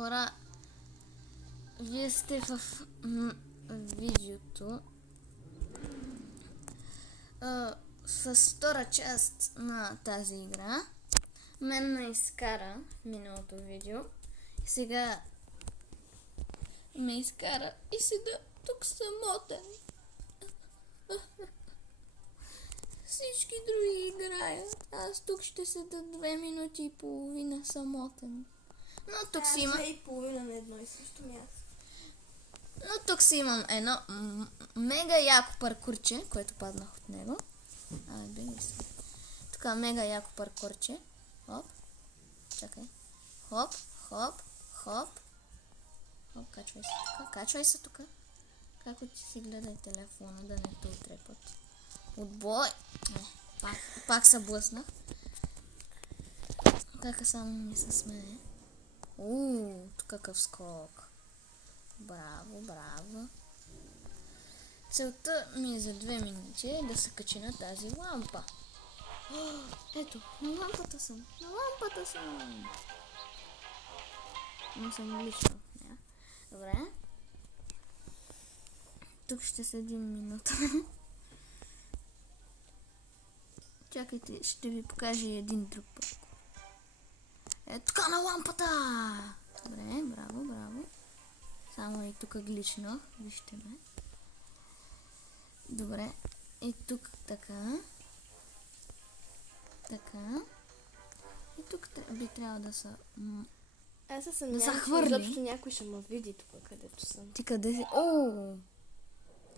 хора, вие сте в видеото с втора част на тази игра. Мен ме изкара в миналото видео. Сега ме изкара и седа тук самотен. Всички други играят. Аз тук ще седа 2 минути и половина самотен. Но тук си има... 2,5 на едно и също място. Но тук си имам едно мега яко паркурче, което паднах от него. Беги се. Така, мега яко паркурче. Хоп. Чакай. Хоп, хоп, хоп. Хоп, качвай се тук. Качвай се тук. Како ти си гледай телефона, да не те отрепат. Отбой! Пак се блъснах. Така само ми се смее. Тук какъв скок. Браво, браво. Целта ми е за 2 минути да се качи на тази лампа. Ето, на лампата съм. На лампата съм. Но съм лично в нея. Добре. Тук ще седим минута. Чакайте, ще ви покажа един друг път. Ето така на лампата! Добре, браво, браво. Само и тук гличнах, вижте ме. Добре, и тук така. Така. И тук би трябвало да са... Аз се Да съмнявам, че захвърли. изобщо някой ще ме види тук, където съм. Ти къде си?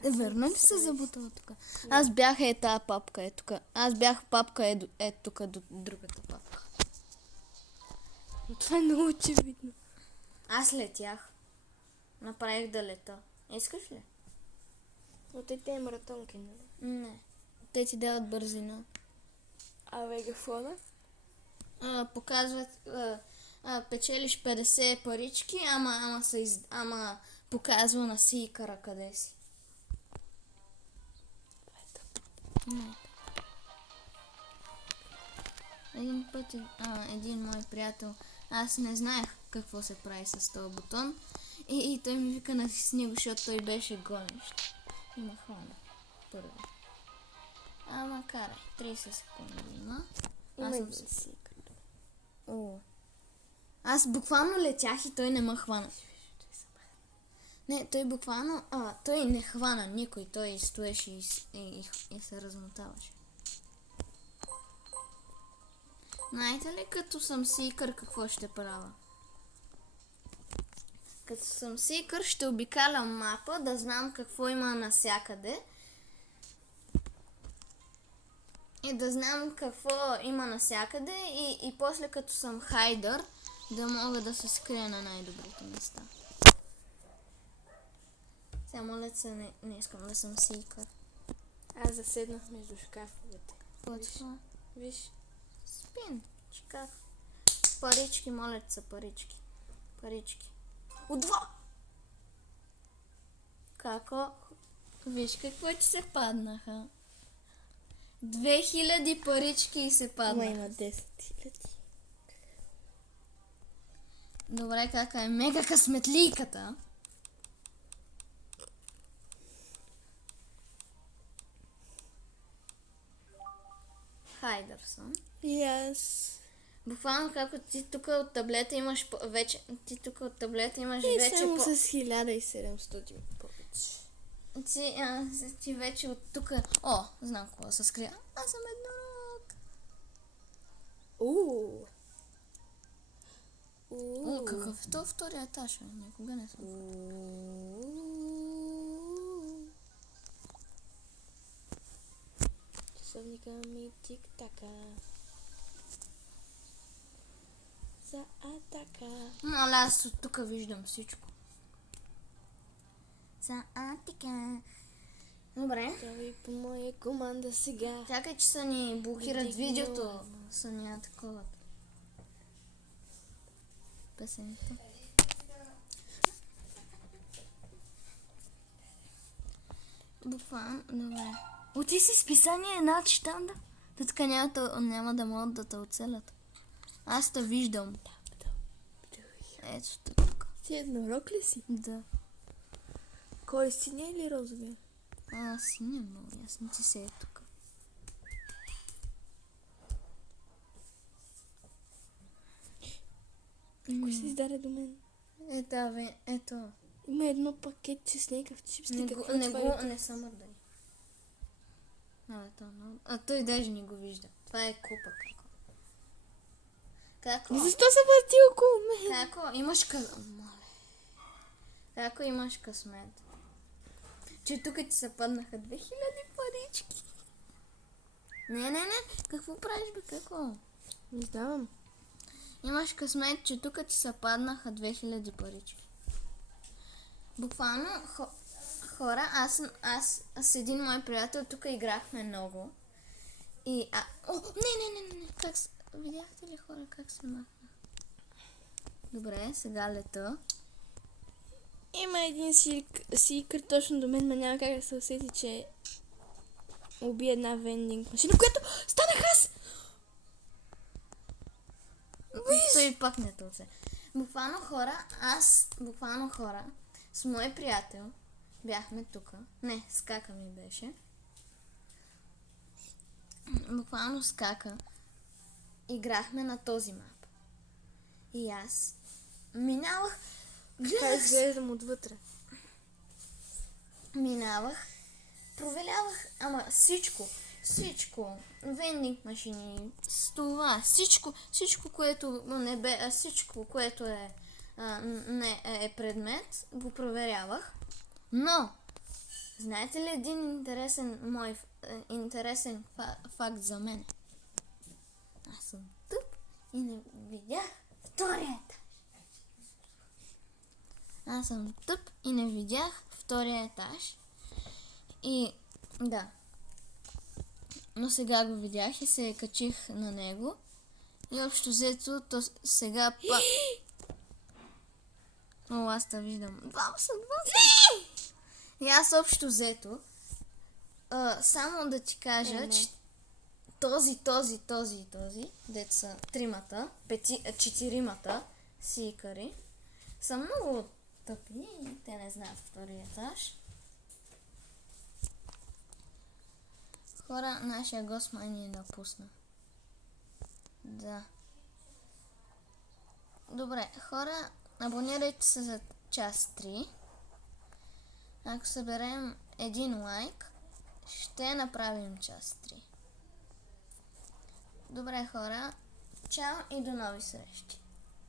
Верно ли се забутала тук? Аз бях тази папка, тук. Аз бях папка тук до другата папка. Но това е много очевидно. Аз летях. Направих да лета. Искаш ли? Но те е маратонки, нали? Не. Те ти дават бързина. А мегафона? Показват, печелиш 50 парички, ама показва на сикъра къде си. Не. Един път един мой приятел, аз не знаех какво се прави с този бутон и той ми вика натисни го, защото той беше гонещ. И ме хвана първо. Ама карай, 30 секунди има. Има един си. Аз буквално летях и той не ме хвана. Не, той буквално... той не хвана никой. Той стоеше и се размотаваше. Знаете ли, като съм сикър, какво ще правя? Като съм сикър, ще обикалям мапа, да знам какво има навсякъде. И да знам какво има навсякъде и после като съм хайдър, да мога да се скрия на най-добрите места. Сега моля се, не искам да съм сикър. Аз заседнах между шкафовете. Какво е това? Виж. Спин, шкаф. Парички, моля се, парички. Парички. Удва! Како? Виж какво ти се паднаха. 2000 парички и се паднаха. Има 10 000. Добре, кака е мега късметлийката. Хайдър съм. Yes. Буквално како ти тук от таблета имаш вече... Ти тук от таблета имаш И вече само с 1700 повече. Ти вече от тук... знам какво се скрия. Аз съм еднорог. Какъв е то втория етаж? Никога не съм. Часовника ми тик-така. За атака. Моля, аз от тук виждам всичко. За атака. Добре. Давай по моя команда сега. Чакай, че са ни блокират Вдигни видеото. лава. Са ни атакуват. Песента. Буквално, добре. Ти си списание една читанда? Те така няма да могат да те оцелят. Аз те виждам. Ето тук. Ти еднорог ли си? Да. Кой, синя или розовия? Синя много ясно, ти се е тук. Кой се издаде до мен? Ето. Има едно пакетче с някакъв чипс. Не съм мърдай. Той даже не го вижда. Това е купа. Како? Защо се върти около мен? Како имаш Како имаш късмет? Че тук ти се паднаха 2000 парички. Не. Какво правиш, бе? Какво? Не знам. Имаш късмет, че тук ти се паднаха 2000 парички. Буквално хора, аз с един мой приятел тук играхме много. И не. Видяхте ли, хора, как се махна? Добре, сега лета. Има един сикър точно до мен, но няма как да се усети, че уби една вендинг машина, която станах аз! Той пак не тълце. Буквално хора, с мой приятел бяхме тук. Не, с Кака ми беше. Буквално с Кака играхме на този мап. И аз минавах, Това изглеждам отвътре. Провелявах, ама всичко. Вендинг машини, стола, всичко, което не бе, всичко, което не е предмет, го проверявах. Но, знаете ли един интересен факт за мен? Аз съм тук и не видях втория етаж. И да. Но сега го видях и се качих на него. И общо взето, то сега пак... О, аз те виждам. Два са. И аз общо взето, само да ти кажа, че този, дето са четиримата сикари, са много тъпи и те не знаят втория етаж. Хора, нашия гост май ни напусна. Да. Добре, хора, абонирайте се за част 3. Ако съберем 1 лайк, ще направим част 3. Добре, хора, чао и до нови срещи.